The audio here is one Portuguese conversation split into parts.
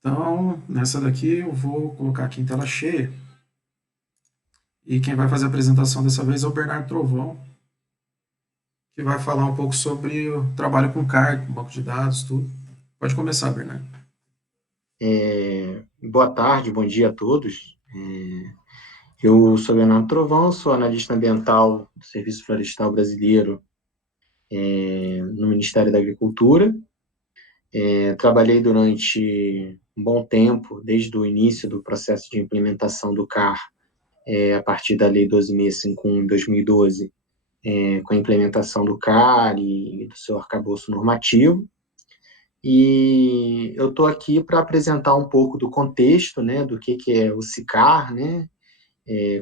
Então, nessa daqui eu vou colocar aqui em tela cheia. E quem vai fazer a apresentação dessa vez é o Bernardo Trovão, que vai falar um pouco sobre o trabalho com CAR, com banco de dados, tudo. Pode começar, Bernardo. Boa tarde, bom dia a todos. Eu sou Leonardo Trovão, sou analista ambiental do Serviço Florestal Brasileiro, no Ministério da Agricultura. Trabalhei durante um bom tempo, desde o início do processo de implementação do CAR, a partir da Lei 12.651, em 2012, com a implementação do CAR e do seu arcabouço normativo. E eu estou aqui para apresentar um pouco do contexto, né, do que é o SICAR, né,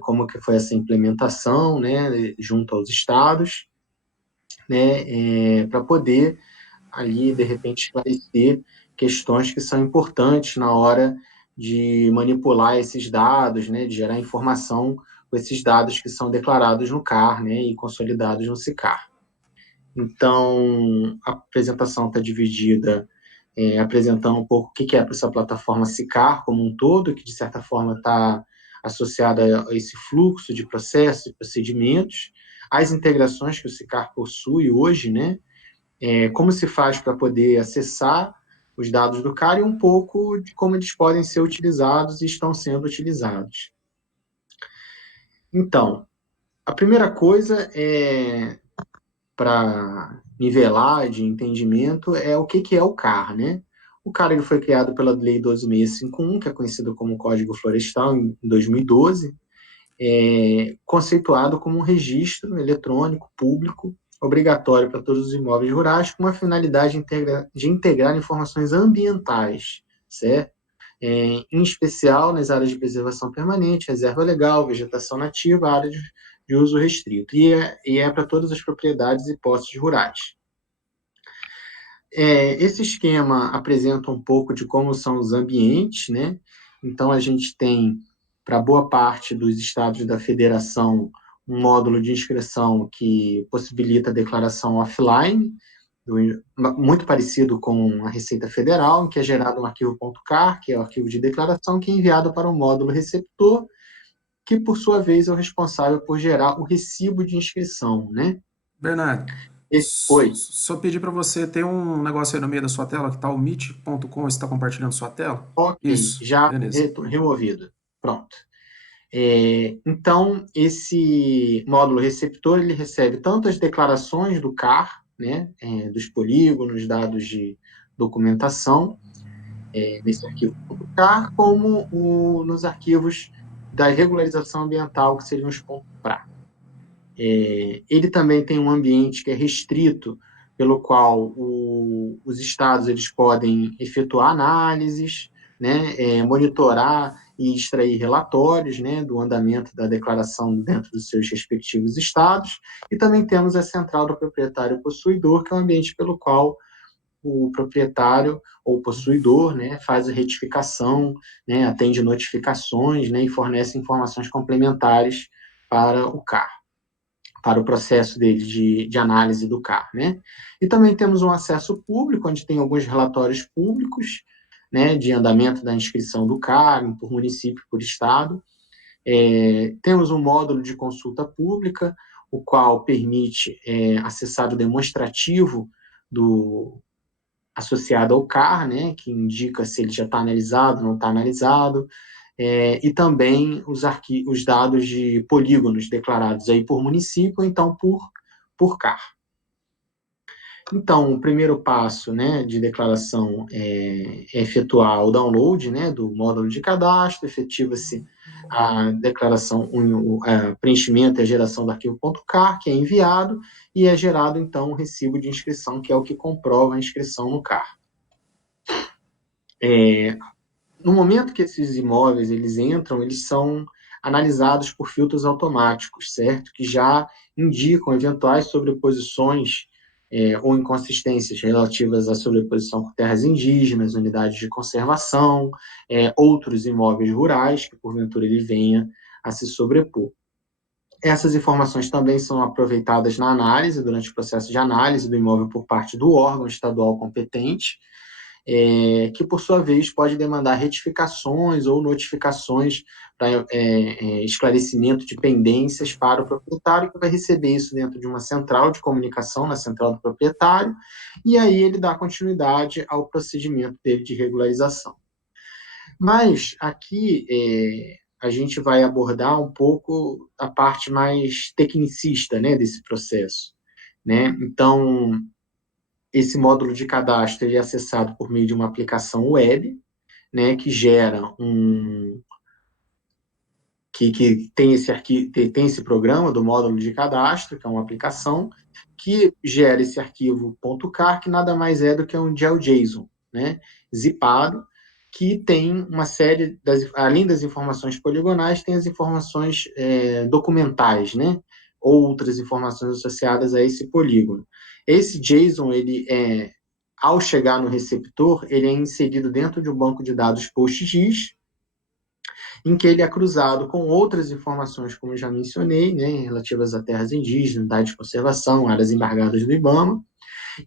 como que foi essa implementação, né, junto aos estados, né, para poder ali, de repente, esclarecer questões que são importantes na hora de manipular esses dados, né, de gerar informação com esses dados que são declarados no CAR, né, e consolidados no SICAR. Então, a apresentação está dividida apresentando um pouco o que é essa plataforma SICAR como um todo, que de certa forma está associada a esse fluxo de processos e procedimentos, as integrações que o SICAR possui hoje, né? Como se faz para poder acessar os dados do CAR e um pouco de como eles podem ser utilizados e estão sendo utilizados. Então, a primeira coisa para nivelar de entendimento é o que é o CAR, né? O CAR ele foi criado pela Lei 12.651, que é conhecida como Código Florestal, em 2012, conceituado como um registro eletrônico público obrigatório para todos os imóveis rurais com uma finalidade de integrar informações ambientais, certo? Em especial nas áreas de preservação permanente, reserva legal, vegetação nativa, área de uso restrito. E é para todas as propriedades e posses rurais. Esse esquema apresenta um pouco de como são os ambientes, né? Então, a gente tem, para boa parte dos estados da federação, um módulo de inscrição que possibilita a declaração offline, muito parecido com a Receita Federal, em que é gerado um arquivo .car, que é o arquivo de declaração, que é enviado para um módulo receptor, que, por sua vez, é o responsável por gerar o recibo de inscrição, né? Bernardo, Oi. só pedir para você ter um negócio aí no meio da sua tela, que está o meet.com, você está compartilhando sua tela? Ok, Isso, já beleza. removido. Pronto. Então, esse módulo receptor ele recebe tanto as declarações do CAR, né, dos polígonos, dados de documentação, nesse arquivo .car, como nos arquivos da regularização ambiental, que seriam os .pra. Ele também tem um ambiente que é restrito, pelo qual os estados eles podem efetuar análises, né, monitorar e extrair relatórios, né, do andamento da declaração dentro dos seus respectivos estados, e também temos a central do proprietário possuidor, que é o ambiente pelo qual o proprietário ou possuidor, né, faz a retificação, né, atende notificações, né, e fornece informações complementares para o CAR, para o processo dele de análise do CAR, né? E também temos um acesso público, onde tem alguns relatórios públicos, né, de andamento da inscrição do CAR, por município, por estado. Temos um módulo de consulta pública, o qual permite acessar o demonstrativo do associado ao CAR, né, que indica se ele já está analisado, não está analisado, e também os dados de polígonos declarados aí por município, ou então por CAR. Então, o primeiro passo, né, de declaração é efetuar o download, né, do módulo de cadastro, efetiva-se a declaração, o preenchimento e a geração do arquivo .car, que é enviado, e é gerado, então, o recibo de inscrição, que é o que comprova a inscrição no CAR. No momento que esses imóveis eles entram, eles são analisados por filtros automáticos, certo? Que já indicam eventuais sobreposições ou inconsistências relativas à sobreposição com terras indígenas, unidades de conservação, outros imóveis rurais que porventura ele venha a se sobrepor. Essas informações também são aproveitadas na análise, durante o processo de análise do imóvel por parte do órgão estadual competente, que, por sua vez, pode demandar retificações ou notificações para esclarecimento de pendências para o proprietário, que vai receber isso dentro de uma central de comunicação, na central do proprietário, e aí ele dá continuidade ao procedimento dele de regularização. Mas aqui a gente vai abordar um pouco a parte mais tecnicista, né, desse processo, né? Então, esse módulo de cadastro ele é acessado por meio de uma aplicação web, né, que gera que tem esse arquivo, tem esse programa do módulo de cadastro, que é uma aplicação que gera esse arquivo .car, que nada mais é do que um GeoJSON, né, zipado, que tem uma série, além das informações poligonais, tem as informações documentais, né, outras informações associadas a esse polígono. Esse JSON, ao chegar no receptor, ele é inserido dentro de um banco de dados PostGIS, em que ele é cruzado com outras informações, como eu já mencionei, né, relativas a terras indígenas, unidades de conservação, áreas embargadas do IBAMA,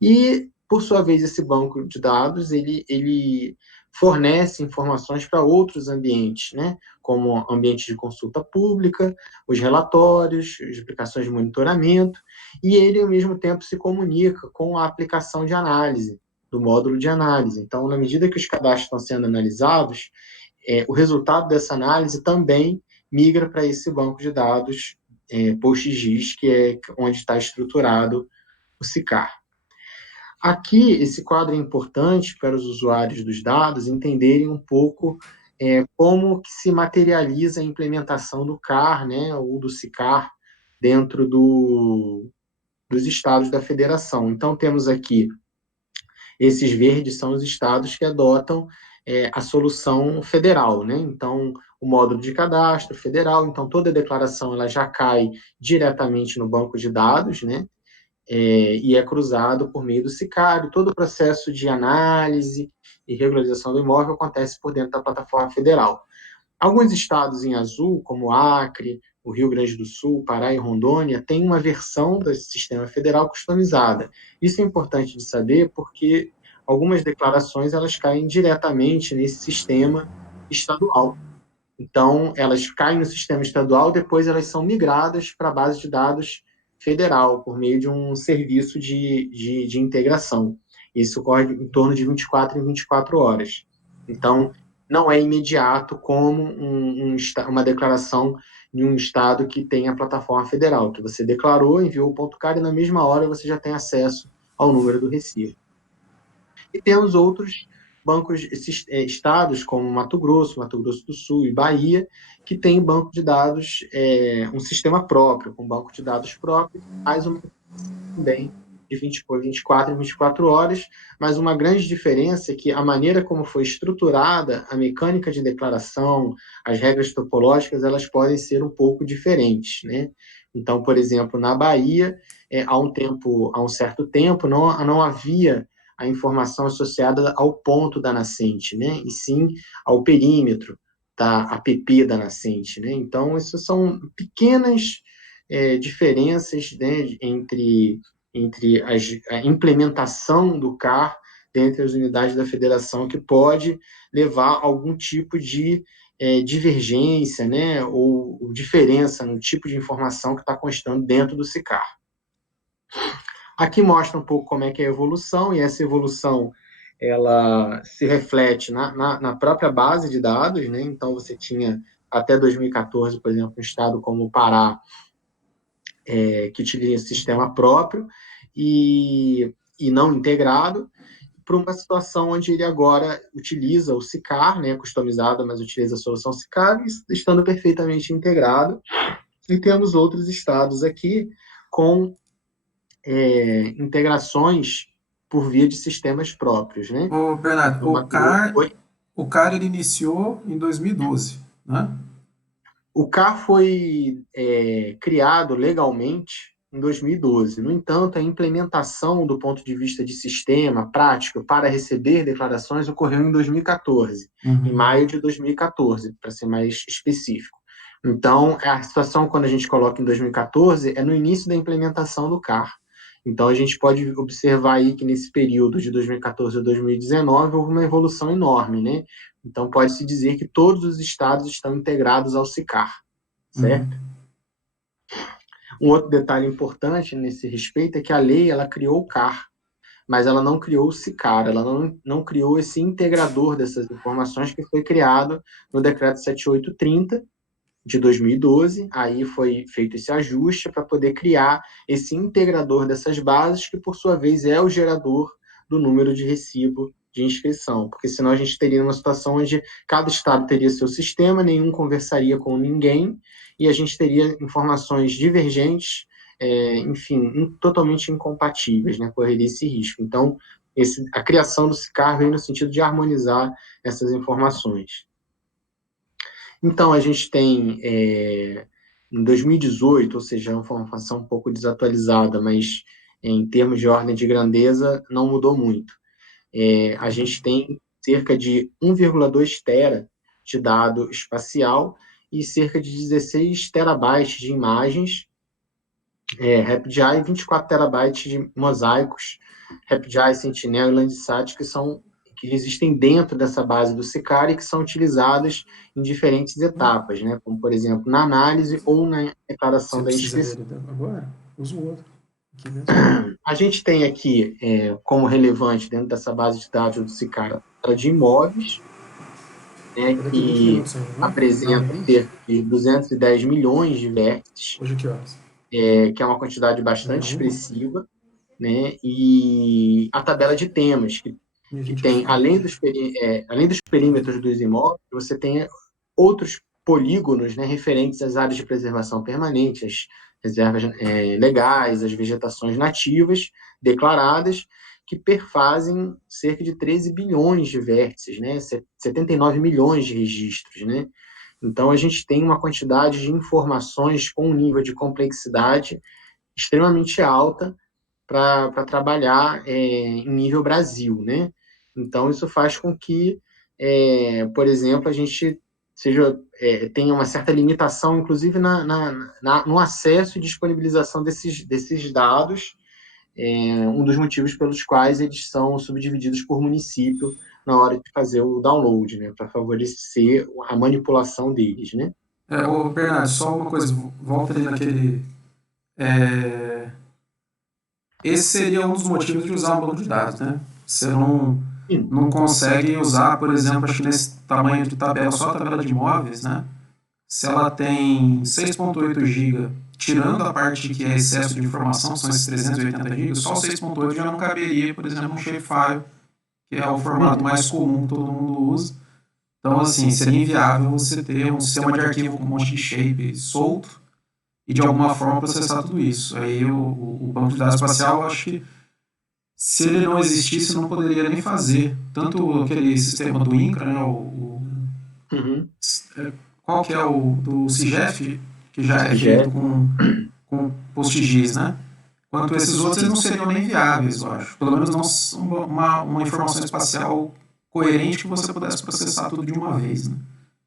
e, por sua vez, esse banco de dados, ele fornece informações para outros ambientes, né, como ambiente de consulta pública, os relatórios, as aplicações de monitoramento, e ele, ao mesmo tempo, se comunica com a aplicação de análise, do módulo de análise. Então, na medida que os cadastros estão sendo analisados, o resultado dessa análise também migra para esse banco de dados PostGIS, que é onde está estruturado o SICAR. Aqui, esse quadro é importante para os usuários dos dados entenderem um pouco como que se materializa a implementação do CAR, né, ou do SICAR, dentro dos estados da federação. Então, temos aqui, esses verdes são os estados que adotam a solução federal, né? Então, o módulo de cadastro federal, então toda a declaração ela já cai diretamente no banco de dados, né? E é cruzado por meio do SICAR. Todo o processo de análise e regularização do imóvel acontece por dentro da plataforma federal. Alguns estados em azul, como Acre, o Rio Grande do Sul, Pará e Rondônia, têm uma versão do sistema federal customizada. Isso é importante de saber porque algumas declarações elas caem diretamente nesse sistema estadual. Então, elas caem no sistema estadual, depois elas são migradas para a base de dados federal, por meio de um serviço de integração. Isso ocorre em torno de 24 em 24 horas. Então, não é imediato como uma declaração de um estado que tem a plataforma federal, que você declarou, enviou o ponto .car e na mesma hora você já tem acesso ao número do recibo. E temos outros bancos, estados como Mato Grosso do Sul e Bahia, que têm banco de dados, um sistema próprio, com banco de dados próprio, mais uma também de 24 em 24 horas, mas uma grande diferença é que a maneira como foi estruturada a mecânica de declaração, as regras topológicas, elas podem ser um pouco diferentes, né? Então, por exemplo, na Bahia, há um certo tempo, não havia a informação associada ao ponto da nascente, né? E sim ao perímetro da APP da nascente, né? Então, essas são pequenas diferenças, né, entre a implementação do CAR dentre as unidades da federação, que pode levar a algum tipo de divergência, né, ou diferença no tipo de informação que está constando dentro do SICAR. Aqui mostra um pouco como é que é a evolução, e essa evolução ela se reflete na própria base de dados, né? Então, você tinha até 2014, por exemplo, um estado como o Pará, que utiliza sistema próprio e não integrado, para uma situação onde ele agora utiliza o SICAR, né, customizado, mas utiliza a solução SICAR, estando perfeitamente integrado. E temos outros estados aqui com integrações por via de sistemas próprios, né? Ô, Bernardo, No Mato Grosso foi. o CAR ele iniciou em 2012, né? O CAR foi criado legalmente em 2012. No entanto, a implementação do ponto de vista de sistema prático para receber declarações ocorreu em 2014, em maio de 2014, para ser mais específico. Então, a situação, quando a gente coloca em 2014, é no início da implementação do CAR. Então, a gente pode observar aí que nesse período de 2014 a 2019 houve uma evolução enorme, né? Então, pode-se dizer que todos os estados estão integrados ao SICAR, certo? Uhum. Um outro detalhe importante nesse respeito é que a lei ela criou o CAR, mas ela não criou o SICAR, ela não criou esse integrador dessas informações que foi criado no Decreto 7830 de 2012. Aí foi feito esse ajuste para poder criar esse integrador dessas bases, que por sua vez é o gerador do número de recibo de inscrição, porque senão a gente teria uma situação onde cada estado teria seu sistema, nenhum conversaria com ninguém, e a gente teria informações divergentes, enfim, totalmente incompatíveis, né? Correria esse risco. Então, a criação do SICAR vem no sentido de harmonizar essas informações. Então, a gente tem, em 2018, ou seja, uma informação um pouco desatualizada, mas em termos de ordem de grandeza, não mudou muito. A gente tem cerca de 1,2 tera de dado espacial e cerca de 16 terabytes de imagens, RapidEye, 24 terabytes de mosaicos, RapidEye, Sentinel e Landsat, que existem dentro dessa base do SICAR e que são utilizadas em diferentes etapas, né? Como, por exemplo, na análise ou na declaração Você da precisa inscrição. dele agora? Usa o outro. Aqui mesmo. A gente tem aqui, como relevante dentro dessa base de dados do SICAR, a de imóveis, né, É daqui 20 que minutos ainda, não é? Dá um apresenta limite? cerca de 210 milhões de vértices, Hoje que horas? que é uma quantidade Meia bastante uma? expressiva, né? E a tabela de temas, Meia que vinte e tem, quatro. além dos perímetros dos imóveis, você tem outros polígonos, né, referentes às áreas de preservação permanente, às reservas legais, às vegetações nativas declaradas, que perfazem cerca de 13 bilhões de vértices, né, 79 milhões de registros, né? Então, a gente tem uma quantidade de informações com um nível de complexidade extremamente alta para trabalhar em nível Brasil, né? Então, isso faz com que, por exemplo, a gente tenha uma certa limitação, inclusive no acesso e disponibilização desses dados, um dos motivos pelos quais eles são subdivididos por município na hora de fazer o download, né, para favorecer a manipulação deles, né? Ô, Bernardo, só uma coisa, volta ali naquele. é, Esse seria um dos motivos de usar um banco de dados, né? Você Sim. não consegue usar, por exemplo, acho que nesse tamanho de tabela, só a tabela de imóveis, né? Se ela tem 6,8 GB, tirando a parte que é excesso de informação, são esses 380 GB, só o 6,8 já não caberia, por exemplo, um shapefile, que é o formato Uhum. mais comum que todo mundo usa. Então, assim, seria inviável você ter um sistema de arquivo com um monte de shape solto e, de alguma forma, processar tudo isso. Aí o banco de dados espacial, eu acho que se ele não existisse, não poderia nem fazer. Tanto aquele sistema do INCRA, né, Uhum. qual que é o do CIGEF, que já é feito Sujeito. com PostGIS, né? Quanto esses outros, eles não seriam nem viáveis, eu acho. Pelo menos não uma informação espacial coerente que você pudesse processar tudo de uma vez, né?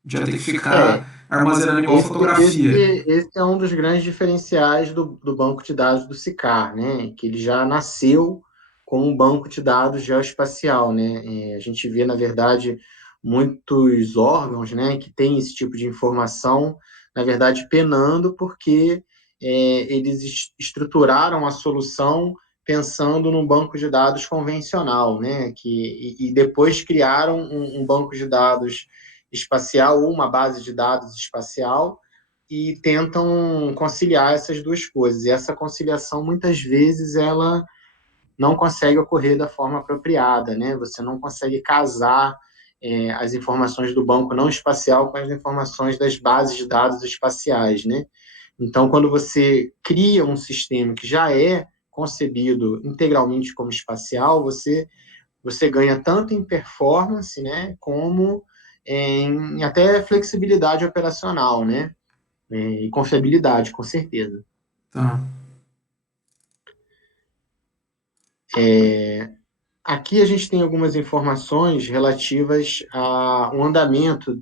Já ter que É, ficar armazenando igual Esse, esse, fotografia. esse é um dos grandes diferenciais do banco de dados do SICAR, né? Que ele já nasceu como um banco de dados geoespacial, né? A gente vê, na verdade, muitos órgãos, né, que têm esse tipo de informação, na verdade, penando porque eles estruturaram a solução pensando num banco de dados convencional, né? E depois criaram um banco de dados espacial ou uma base de dados espacial e tentam conciliar essas duas coisas. E essa conciliação, muitas vezes, ela não consegue ocorrer da forma apropriada, né? Você não consegue casar as informações do banco não espacial com as informações das bases de dados espaciais, né? Então, quando você cria um sistema que já é concebido integralmente como espacial, você ganha tanto em performance, né, como em até flexibilidade operacional, né, e confiabilidade, com certeza. Tá. Aqui a gente tem algumas informações relativas ao andamento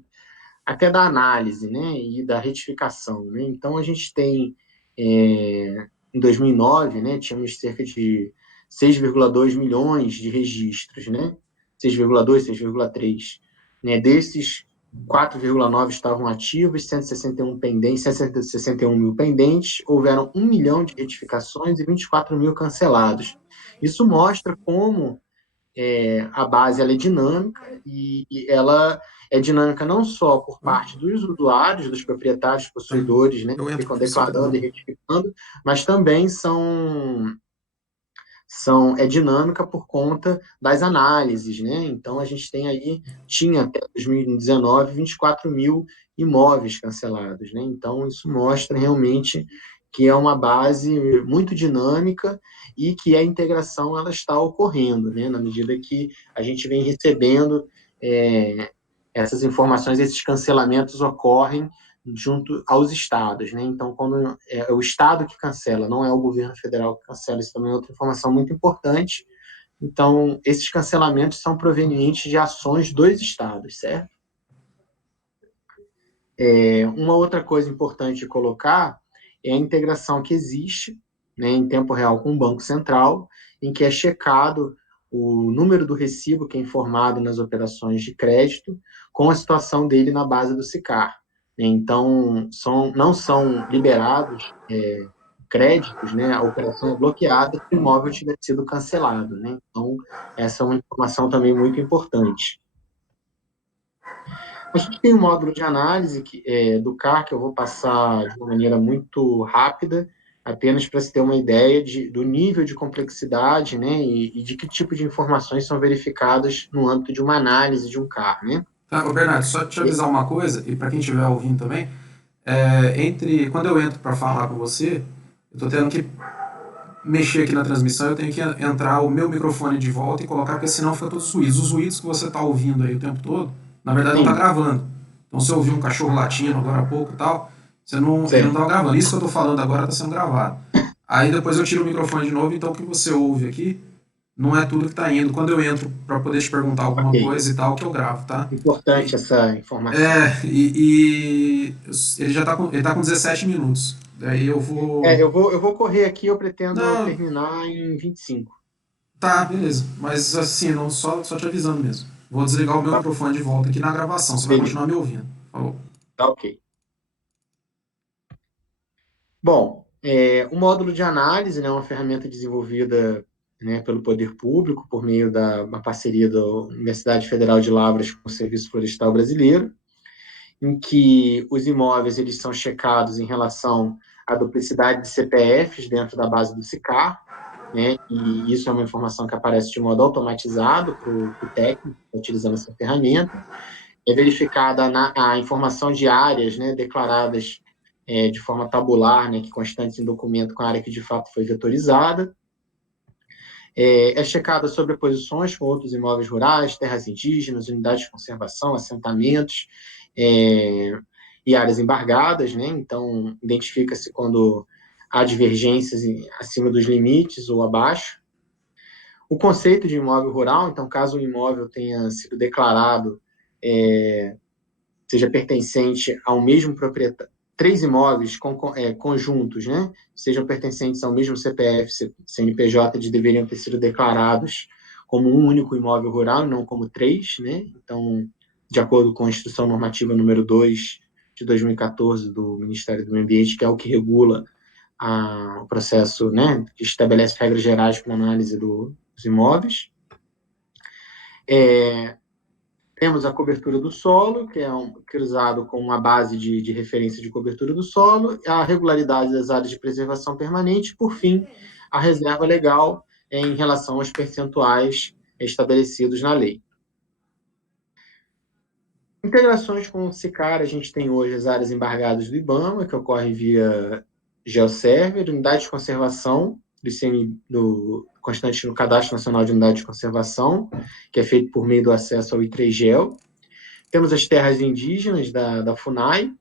até da análise, né, e da retificação, né? Então a gente tem em 2009, né, tínhamos cerca de 6,2 milhões de registros, né? 6,2, 6,3. Né? Desses, 4,9 estavam ativos, 161 pendentes, 161 mil pendentes, houveram 1 milhão de retificações e 24 mil cancelados. Isso mostra como a base ela é dinâmica e ela é dinâmica não só por Ó, parte dos usuários, dos proprietários, tá. possuidores, né, Eu que entro ficam aqui só declarando e rapidão. retificando, mas também é dinâmica por conta das análises, né? Então a gente tem aí, tinha até 2019, 24 mil imóveis cancelados, né? Então isso mostra realmente que é uma base muito dinâmica e que a integração ela está ocorrendo, né? Na medida que a gente vem recebendo é, essas informações, esses cancelamentos ocorrem junto aos estados, né? Então, quando é o estado que cancela, não é o governo federal que cancela, isso também é outra informação muito importante. Então, esses cancelamentos são provenientes de ações dos estados, certo? Uma outra coisa importante de colocar é a integração que existe, né, em tempo real com o Banco Central, em que é checado o número do recibo que é informado nas operações de crédito com a situação dele na base do SICAR. Então, não são liberados créditos, né, a operação é bloqueada se o imóvel tiver sido cancelado. Né? Então, essa é uma informação também muito importante. A gente tem um módulo de análise do CAR que eu vou passar de uma maneira muito rápida, apenas para se ter uma ideia do nível de complexidade, né, e de que tipo de informações são verificadas no âmbito de uma análise de um CAR, né? Tá, ô Bernardo, só te avisar uma coisa, e para quem estiver ouvindo também, quando eu entro para falar com você, eu tô tendo que mexer aqui na transmissão, eu tenho que entrar o meu microfone de volta e colocar, porque senão fica todos os ruídos. Os ruídos que você está ouvindo aí o tempo todo, na verdade não está Sim, gravando. Então se eu ouvir um cachorro latindo agora há pouco e tal, ele não certo. estava gravando. Isso que eu estou falando agora está sendo gravado. Aí depois eu tiro o microfone de novo, então o que você ouve aqui não é tudo que está indo. Quando eu entro para poder te perguntar alguma Ok. coisa e tal, que eu gravo, tá? Importante E, essa informação. ele já tá com 17 minutos. Daí eu vou. Eu vou correr aqui, eu pretendo Não, terminar em 25. tá, beleza. Mas assim, não, só te avisando mesmo. Vou desligar o meu Tá? microfone de volta aqui na gravação. Você vai Beleza. continuar me ouvindo. Falou. Tá ok. Bom, o módulo de análise, né, é uma ferramenta desenvolvida, né, pelo poder público por meio da uma parceria da Universidade Federal de Lavras com o Serviço Florestal Brasileiro, em que os imóveis eles são checados em relação à duplicidade de CPFs dentro da base do SICAR, né, e isso é uma informação que aparece de modo automatizado para o técnico utilizando essa ferramenta. É verificada a informação de áreas, né, declaradas de forma tabular, né, que constantes em documento com a área que de fato foi vetorizada. Checada sobreposições com outros imóveis rurais, terras indígenas, unidades de conservação, assentamentos e áreas embargadas, né? Então, identifica-se quando há divergências acima dos limites ou abaixo. O conceito de imóvel rural, então, caso o imóvel tenha sido declarado seja pertencente ao mesmo proprietário, três imóveis conjuntos, né, sejam pertencentes ao mesmo CPF, CNPJ, eles deveriam ter sido declarados como um único imóvel rural, não como três, né? Então, de acordo com a Instrução Normativa número 2 de 2014 do Ministério do Meio Ambiente, que é o que regula o processo, né, que estabelece regras gerais para análise dos imóveis. Temos a cobertura do solo, que é usado como uma base de referência de cobertura do solo, a regularidade das áreas de preservação permanente, e, por fim, a reserva legal em relação aos percentuais estabelecidos na lei. Integrações com o SICAR, a gente tem hoje as áreas embargadas do IBAMA, que ocorrem via GeoServer, unidade de conservação do constante no Cadastro Nacional de Unidade de Conservação, que é feito por meio do acesso ao I3GEL. Temos as terras indígenas da FUNAI,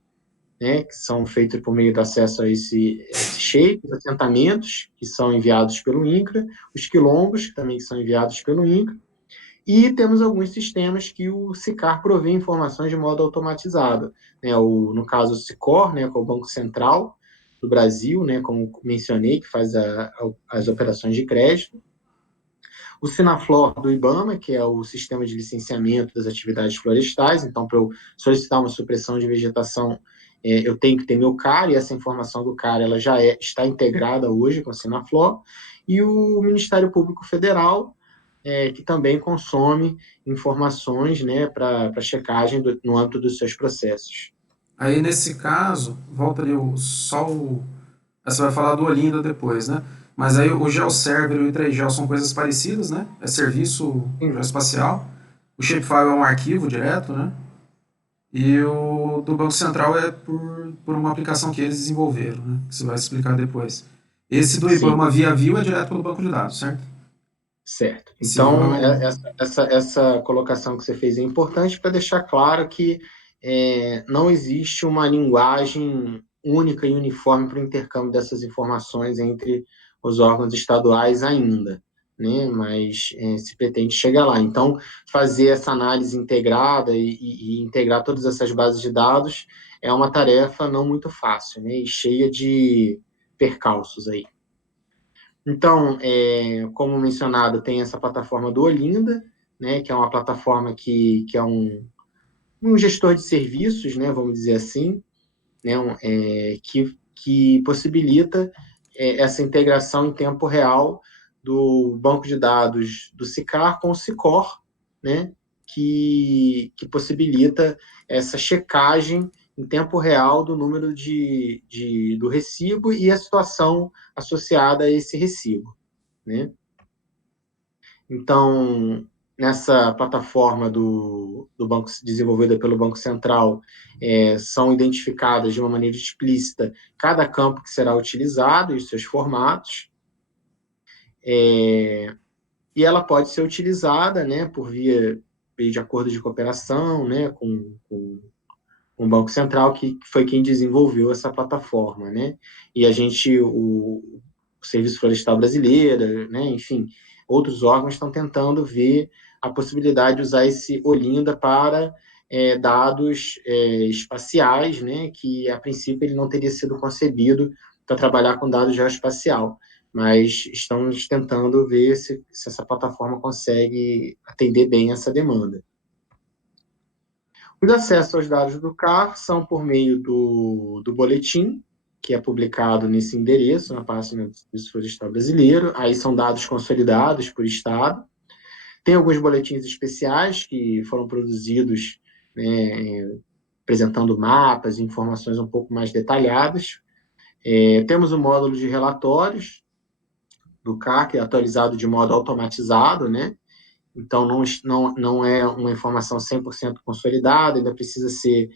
né, que são feitas por meio do acesso a esse shape, os assentamentos, que são enviados pelo INCRA, os quilombos, que também são enviados pelo INCRA, e temos alguns sistemas que o SICAR provê informações de modo automatizado. Né, no caso, o SICOR, né, que é o Banco Central, do Brasil, né, como mencionei, que faz as operações de crédito. O Sinaflor do IBAMA, que é o sistema de licenciamento das atividades florestais. Então, para eu solicitar uma supressão de vegetação, eu tenho que ter meu CAR, e essa informação do CAR ela já está integrada hoje com o Sinaflor. E o Ministério Público Federal, que também consome informações, né, para checagem no âmbito dos seus processos. Aí, nesse caso, volta ali Aí você vai falar do Olinda depois, né? Mas aí o GeoServer e o I3Geo são coisas parecidas, né? É serviço Sim, geoespacial. O Shapefile é um arquivo direto, né? E o do Banco Central é por uma aplicação que eles desenvolveram, né? Que você vai explicar depois. Esse do sim. IBAMA via View é direto pelo banco de dados, certo? Certo. Esse View é Então, o... essa colocação que você fez é importante para deixar claro que não existe uma linguagem única e uniforme para o intercâmbio dessas informações entre os órgãos estaduais ainda, né? Mas se pretende chegar lá. Então, fazer essa análise integrada e integrar todas essas bases de dados é uma tarefa não muito fácil, né? E cheia de percalços aí. Então, como mencionado, tem essa plataforma do Olinda, né, que é uma plataforma que é um gestor de serviços, né, vamos dizer assim, né, que possibilita essa integração em tempo real do banco de dados do SICAR com o SICOR, né, que possibilita essa checagem em tempo real do número do recibo e a situação associada a esse recibo, né? Então, nessa plataforma do banco desenvolvida pelo Banco Central, são identificadas de uma maneira explícita cada campo que será utilizado e os seus formatos, e ela pode ser utilizada, né, por via de acordo de cooperação, né, com o Banco Central, que foi quem desenvolveu essa plataforma, né? E a gente, o Serviço Florestal Brasileiro, né, enfim, outros órgãos estão tentando ver a possibilidade de usar esse Olinda para dados espaciais, né, que a princípio ele não teria sido concebido para trabalhar com dados geoespacial, mas estamos tentando ver se essa plataforma consegue atender bem essa demanda. Os acessos aos dados do CAR são por meio do boletim, que é publicado nesse endereço, na página do Serviço Florestal Brasileiro. Aí são dados consolidados por estado. Tem alguns boletins especiais que foram produzidos, né, apresentando mapas e informações um pouco mais detalhadas. Temos o módulo de relatórios do CAR, que é atualizado de modo automatizado, né? Então, não é uma informação 100% consolidada, ainda precisa ser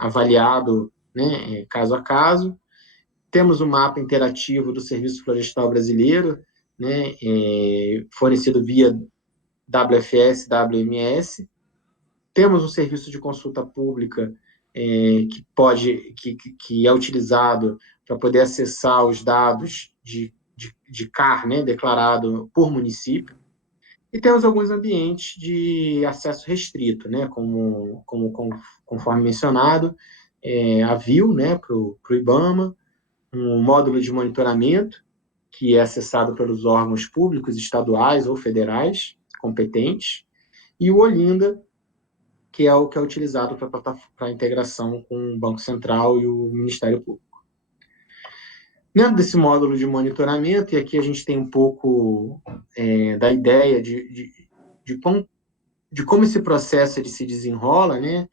avaliado, né, caso a caso. Temos o mapa interativo do Serviço Florestal Brasileiro, né, fornecido via WFS, WMS. Temos um serviço de consulta pública que é utilizado para poder acessar os dados de CAR, né, declarado por município. E temos alguns ambientes de acesso restrito, né, conforme mencionado, a VIL, né, para o IBAMA, um módulo de monitoramento, que é acessado pelos órgãos públicos, estaduais ou federais competentes, e o Olinda, que é o que é utilizado para a integração com o Banco Central e o Ministério Público. Dentro desse módulo de monitoramento, e aqui a gente tem um pouco da ideia de como esse processo ele se desenrola, né?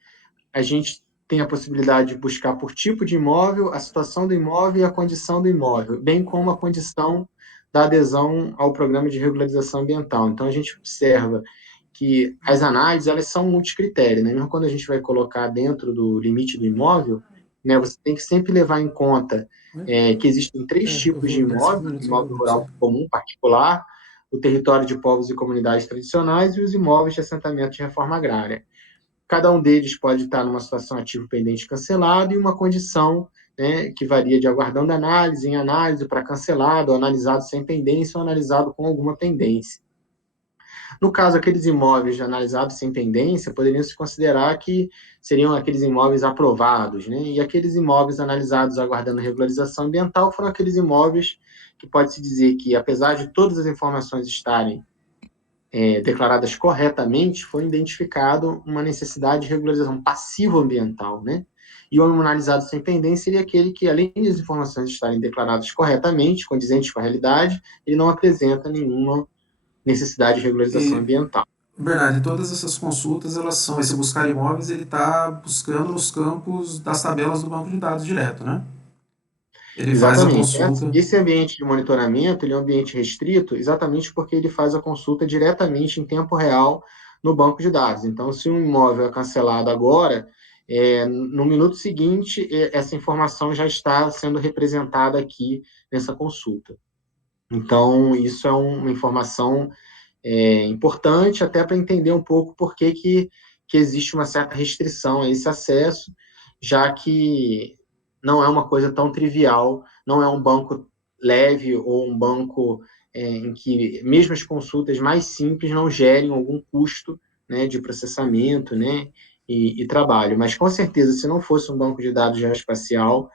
A gente tem a possibilidade de buscar por tipo de imóvel, a situação do imóvel e a condição do imóvel, bem como a condição da adesão ao programa de regularização ambiental. Então, a gente observa que as análises elas são multicritério, né? Mesmo quando a gente vai colocar dentro do limite do imóvel, né, você tem que sempre levar em conta que existem três Eu tipos de vou, daqui 5 imóvel: minutos eu imóvel vou pra você. rural comum particular, o território de povos e comunidades tradicionais e os imóveis de assentamento de reforma agrária. Cada um deles pode estar numa situação ativo pendente cancelado e uma condição, né, que varia de aguardando análise, em análise para cancelado, analisado sem pendência ou analisado com alguma pendência. No caso, aqueles imóveis analisados sem pendência poderiam se considerar que seriam aqueles imóveis aprovados, né? E aqueles imóveis analisados aguardando regularização ambiental foram aqueles imóveis que pode-se dizer que, apesar de todas as informações estarem declaradas corretamente, foi identificado uma necessidade de regularização passiva ambiental, né? E o analisado sem pendência seria aquele que, além das informações estarem declaradas corretamente, condizentes com a realidade, ele não apresenta nenhuma necessidade de regularização E, ambiental. Bernardo, todas essas consultas, elas são, esse buscar imóveis, ele está buscando nos campos das tabelas do banco de dados direto, né? Ele faz a Exatamente. consulta. Esse ambiente de monitoramento, ele é um ambiente restrito exatamente porque ele faz a consulta diretamente em tempo real no banco de dados. Então, se um imóvel é cancelado agora, no minuto seguinte, essa informação já está sendo representada aqui nessa consulta. Então, isso é uma informação importante até para entender um pouco por que existe uma certa restrição a esse acesso, já que não é uma coisa tão trivial, não é um banco leve ou um banco em que mesmo as consultas mais simples não gerem algum custo, né, de processamento, né, e trabalho. Mas com certeza, se não fosse um banco de dados geoespacial,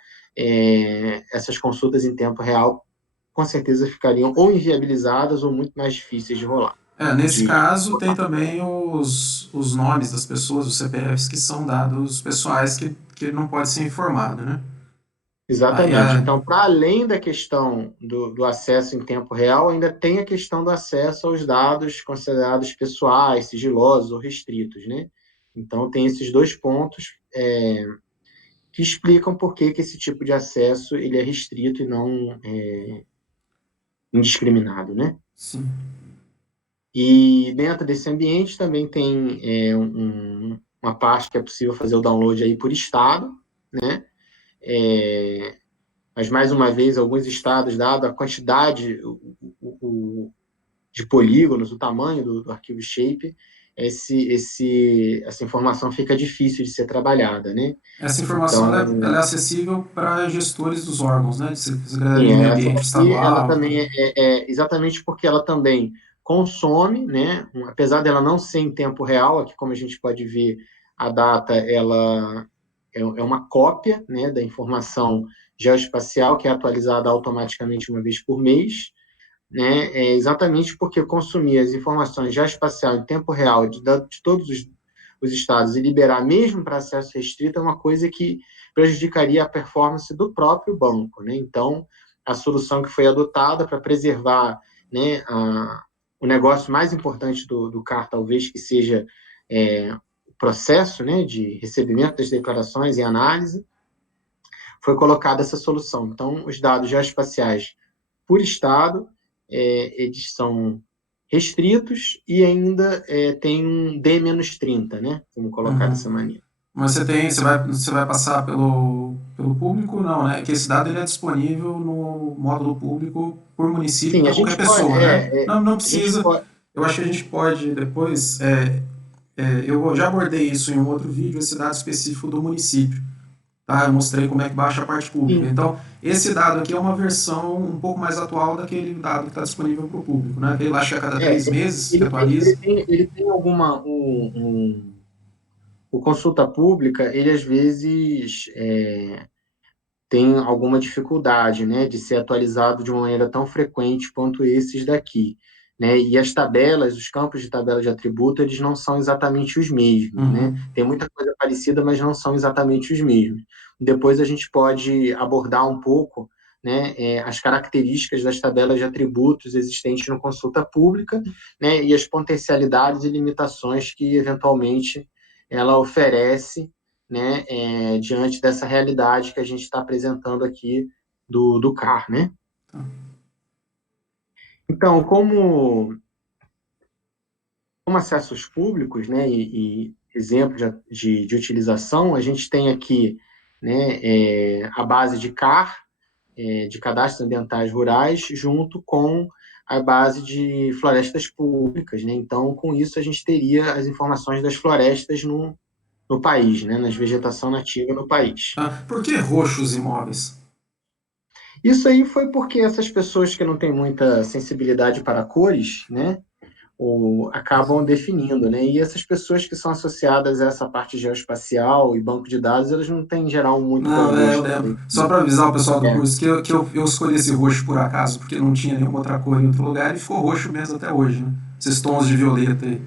essas consultas em tempo real com certeza ficariam ou inviabilizadas ou muito mais difíceis de rolar. Nesse De caso, tem também os nomes das pessoas, os CPFs, que são dados pessoais que não pode ser informado, né? Aí, Exatamente. Então, para além da questão do acesso em tempo real, ainda tem a questão do acesso aos dados considerados pessoais, sigilosos ou restritos, né? Então, tem esses dois pontos que explicam por que esse tipo de acesso ele é restrito e não indiscriminado, né? sim. E dentro desse ambiente também tem uma parte que é possível fazer o download aí por estado, né? Mas, mais uma vez, alguns estados, dado a quantidade de polígonos, o tamanho do arquivo shape, essa informação fica difícil de ser trabalhada, né? Essa informação Então, ela é acessível para gestores dos órgãos, né? De Secretaria sim, de Meio essa Ambiente daqui, ela estadual. também exatamente porque ela também consome, né? Apesar dela não ser em tempo real, aqui como a gente pode ver, a data ela é uma cópia, né, da informação geoespacial que é atualizada automaticamente uma vez por mês, né? Exatamente porque consumir as informações geoespacial em tempo real de todos os estados e liberar mesmo para acesso restrito é uma coisa que prejudicaria a performance do próprio banco, né? Então, a solução que foi adotada para preservar, né, o negócio mais importante do CAR, talvez, que seja o processo, né, de recebimento das declarações e análise, foi colocada essa solução. Então, os dados geoespaciais por estado, eles são restritos e ainda tem um D-30, né? Vamos colocar Uhum. dessa maneira. Mas você vai passar pelo público? Não, né? Que esse dado ele é disponível no módulo público por município Sim, a para qualquer gente pode, pessoa, né? Não a gente precisa. pode, Eu acho que a gente pode depois. Eu já abordei isso em um outro vídeo, esse dado específico do município. Tá? Eu mostrei como é que baixa a parte pública. sim, Então, esse dado aqui é uma versão um pouco mais atual daquele dado que está disponível para o público. Né? Aquele lá acho que é a cada 3 meses que atualiza. ele tem alguma, o consulta pública, ele às vezes tem alguma dificuldade, né, de ser atualizado de uma maneira tão frequente quanto esses daqui, né? E as tabelas, os campos de tabela de atributo, eles não são exatamente os mesmos, né? Uhum. Tem muita coisa parecida, mas não são exatamente os mesmos. Depois a gente pode abordar um pouco, né, as características das tabelas de atributos existentes no consulta pública, né, e as potencialidades e limitações que eventualmente ela oferece, né, diante dessa realidade que a gente está apresentando aqui do CAR, né? Então, como acessos públicos, né, e exemplos de utilização, a gente tem aqui, né, a base de CAR, de cadastros ambientais rurais, junto com a base de florestas públicas, né? Então, com isso, a gente teria as informações das florestas no país, né, nas vegetação nativa no país. Tá? Por que roxos imóveis? Isso aí foi porque essas pessoas que não têm muita sensibilidade para cores, né, acabam definindo, né? E essas pessoas que são associadas a essa parte geoespacial e banco de dados, elas não têm, em geral, muita Não, eu angústia. lembro. Só para avisar o pessoal do É, curso que eu escolhi esse roxo por acaso, porque não tinha nenhuma outra cor em outro lugar e ficou roxo mesmo até hoje, né? Esses tons de violeta aí.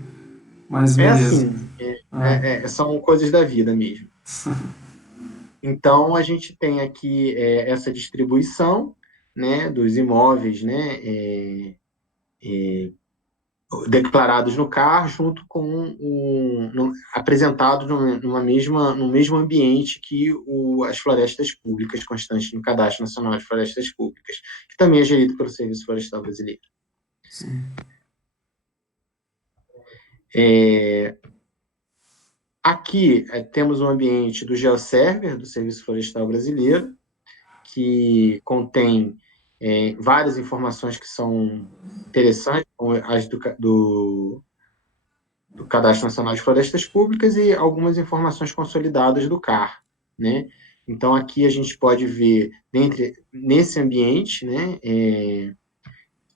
Mas é beleza. assim, Ah, são coisas da vida mesmo. Então, a gente tem aqui essa distribuição, né, dos imóveis, né, declarados no CAR, junto com apresentados no mesmo ambiente que as florestas públicas constantes no Cadastro Nacional de Florestas Públicas, que também é gerido pelo Serviço Florestal Brasileiro. sim. Aqui temos o ambiente do GeoServer, do Serviço Florestal Brasileiro, que contém várias informações que são interessantes, como as do Cadastro Nacional de Florestas Públicas e algumas informações consolidadas do CAR, né? Então, aqui a gente pode ver, nesse ambiente, né,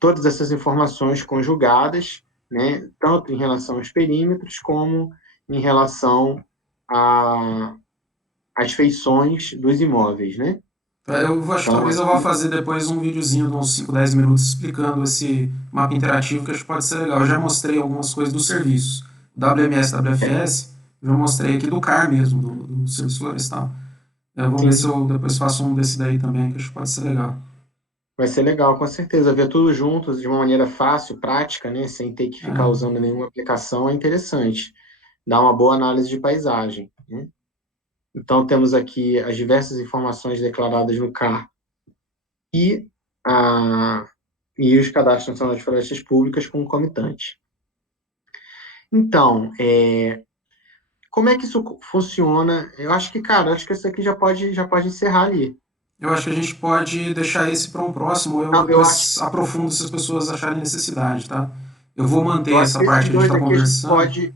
todas essas informações conjugadas, né, tanto em relação aos perímetros, como em relação às feições dos imóveis, né? Acho que Então, talvez eu vá aqui, fazer depois um videozinho de uns 5 10 minutos explicando esse mapa interativo que acho que pode ser legal. Eu já mostrei algumas coisas dos serviços. WMS, WFS, eu já mostrei aqui do CAR mesmo, do Serviço Florestal. Eu vou ver se sim, eu depois faço um desse daí também, que acho que pode ser legal. vai ser legal, com certeza. Ver tudo junto de uma maneira fácil, prática, né, sem ter que ficar É. usando nenhuma aplicação, é interessante. Dá uma boa análise de paisagem, né? Então, temos aqui as diversas informações declaradas no CAR e, a, e os cadastros nacionais de florestas públicas concomitantes. Então, como é que isso funciona? Eu acho que, cara, acho que isso aqui já pode encerrar ali. Eu acho que a gente pode deixar esse para um próximo, ou eu Não, depois aprofundo se as pessoas acharem necessidade, tá? Eu vou manter eu acho essa que parte esses que a gente dois está aqui a gente conversando. pode.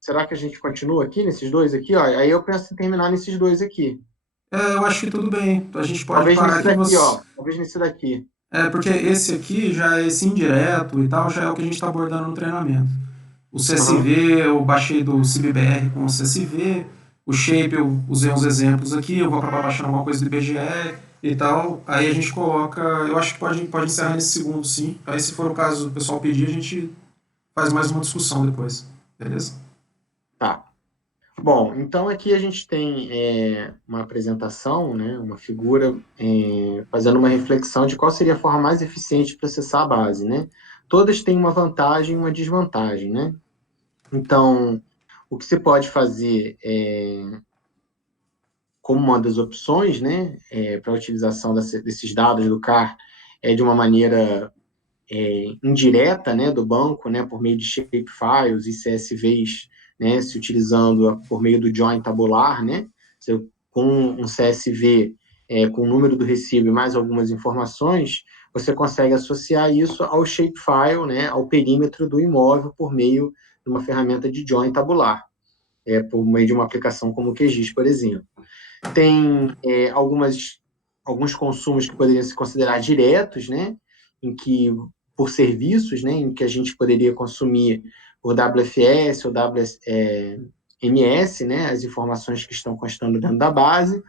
Será que a gente continua aqui nesses dois aqui? Ó, aí eu penso em terminar nesses dois aqui. Eu acho que tudo bem. A gente pode Talvez parar nesse aqui. daqui, Você... ó. Talvez nesse daqui. Porque esse aqui já é esse indireto e tal, já é o que a gente está abordando no treinamento. O Aham. CSV, eu baixei do CBBR com o CSV. O Shape, eu usei uns exemplos aqui. Eu vou acabar baixando alguma coisa do IBGE e tal. Aí a gente coloca. Eu acho que pode encerrar nesse segundo, sim. Aí, se for o caso do pessoal pedir, a gente faz mais uma discussão depois. Beleza? Tá. Bom, então aqui a gente tem uma apresentação, né, uma figura fazendo uma reflexão de qual seria a forma mais eficiente de processar a base, né? Todas têm uma vantagem e uma desvantagem, né? Então, o que se pode fazer como uma das opções, né, para a utilização desses dados do CAR de uma maneira indireta, né, do banco, né, por meio de shapefiles e CSVs, né, se utilizando por meio do join tabular, né, com um CSV com o número do recibo e mais algumas informações, você consegue associar isso ao shapefile, né, ao perímetro do imóvel por meio de uma ferramenta de join tabular, por meio de uma aplicação como o QGIS, por exemplo. Tem alguns consumos que poderiam se considerar diretos, né, em que por serviços, né, em que a gente poderia consumir por WFS ou WMS, né, as informações que estão constando dentro da base,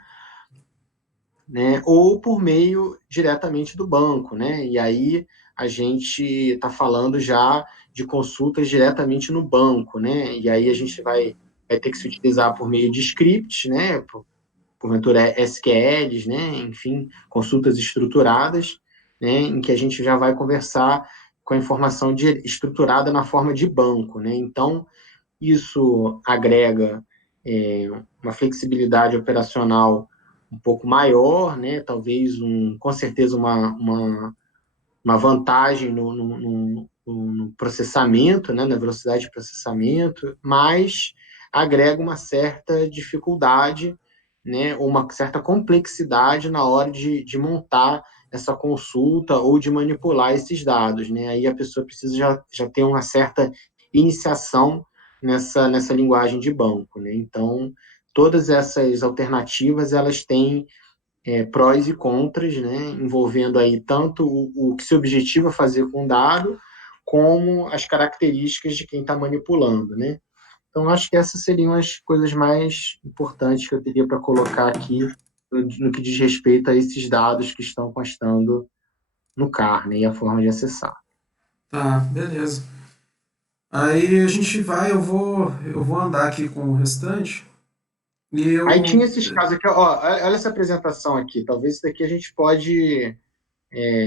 né, ou por meio diretamente do banco, né, e aí a gente está falando já de consultas diretamente no banco, né, e aí a gente vai ter que se utilizar por meio de scripts, né, porventura SQLs, né, enfim, consultas estruturadas, né, em que a gente já vai conversar com a informação estruturada na forma de banco, né? Então, isso agrega uma flexibilidade operacional um pouco maior, né? Talvez, com certeza, uma vantagem no processamento, né? Na velocidade de processamento, mas agrega uma certa dificuldade, né? Ou uma certa complexidade na hora de montar essa consulta ou de manipular esses dados, né? Aí a pessoa precisa já ter uma certa iniciação nessa linguagem de banco, né? Então, todas essas alternativas, elas têm prós e contras, né? Envolvendo aí tanto o que se objetiva fazer com o dado, como as características de quem está manipulando, né? Então, acho que essas seriam as coisas mais importantes que eu teria para colocar aqui no que diz respeito a esses dados que estão constando no CAR, né, e a forma de acessar. Tá, beleza. Aí a gente vai, eu vou andar aqui com o restante e Aí eu tinha esses casos aqui, ó, olha essa apresentação aqui, talvez isso daqui a gente pode...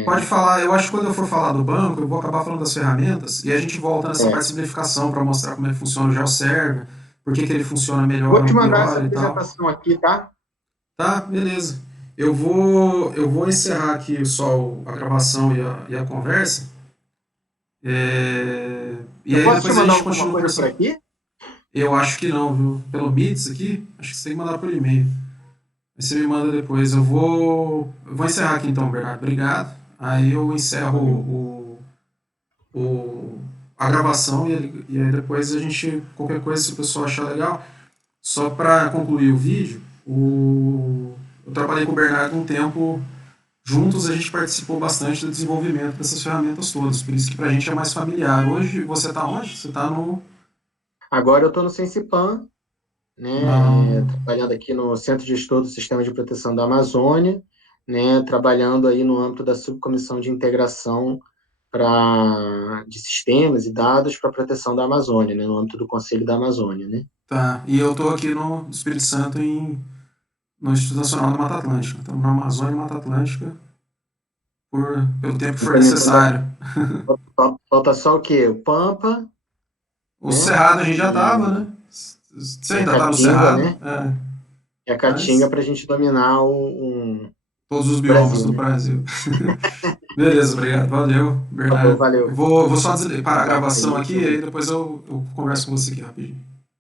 pode falar, eu acho que quando eu for falar do banco, eu vou acabar falando das ferramentas e a gente volta nessa É, parte de simplificação para mostrar como é que funciona o GeoServer, por que que ele funciona vou melhor te ou mandar essa pior e tal. apresentação aqui, tá? Tá, beleza. Eu vou encerrar aqui só a gravação e a conversa. E Eu aí posso te depois a mandar gente alguma continua coisa por conversando. aqui? Eu acho que não, viu? Pelo Meets aqui, acho que você tem que mandar por e-mail. Aí você me manda depois. Eu vou encerrar aqui então, Bernardo. Obrigado. Aí eu encerro Valeu. a gravação e aí depois a gente, qualquer coisa, se o pessoal achar legal, só para concluir o vídeo, eu trabalhei com o Bernardo um tempo juntos, a gente participou bastante do desenvolvimento dessas ferramentas todas, por isso que para a gente é mais familiar. Hoje você está onde? Você está no, Agora eu estou no Sensipan, né, na. trabalhando aqui no Centro de Estudo do Sistema de Proteção da Amazônia, né, trabalhando aí no âmbito da subcomissão de integração de sistemas e dados para a proteção da Amazônia, né, no âmbito do Conselho da Amazônia, né. Tá. E eu estou aqui no Espírito Santo, no Instituto Nacional da Mata Atlântica. Estamos na Amazônia e Mata Atlântica pelo tempo que for Implementando, necessário. falta só o quê? O Pampa, O né, Cerrado a gente já estava, e, né? Você e a ainda está no Caatinga, Cerrado? né, É. e a Caatinga Mas para a gente dominar todos os o biomas Brasil, do né. Brasil. Beleza, obrigado. Valeu, Falou, Bernardo. valeu. Vou só parar a Um abraço gravação aí, aqui e tamo aí junto. depois eu converso com você aqui rapidinho.